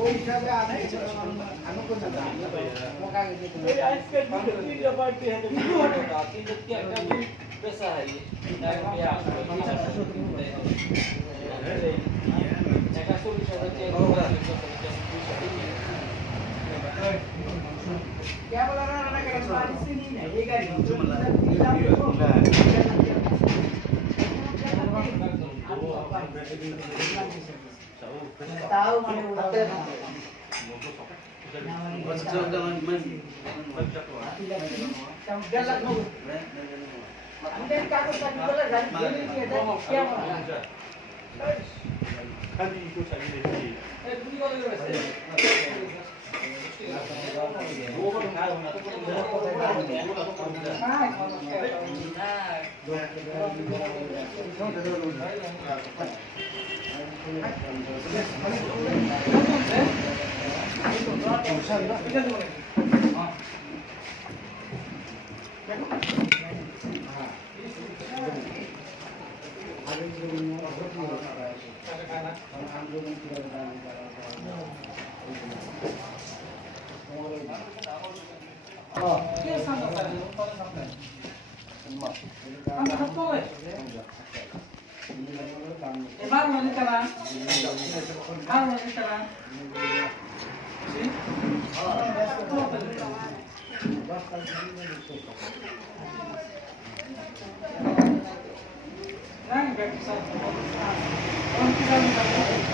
ওই হিসাবে আনে আমি কোন না মোকা গেছে এই আজকে দুইটা পার্টি হাতে কিন্তু কি একটা পেশা হয় এটা সলিউশন হচ্ছে क्या बोला ना कि बारिश से नहीं है ये गाड़ी tahu mana udah Nah,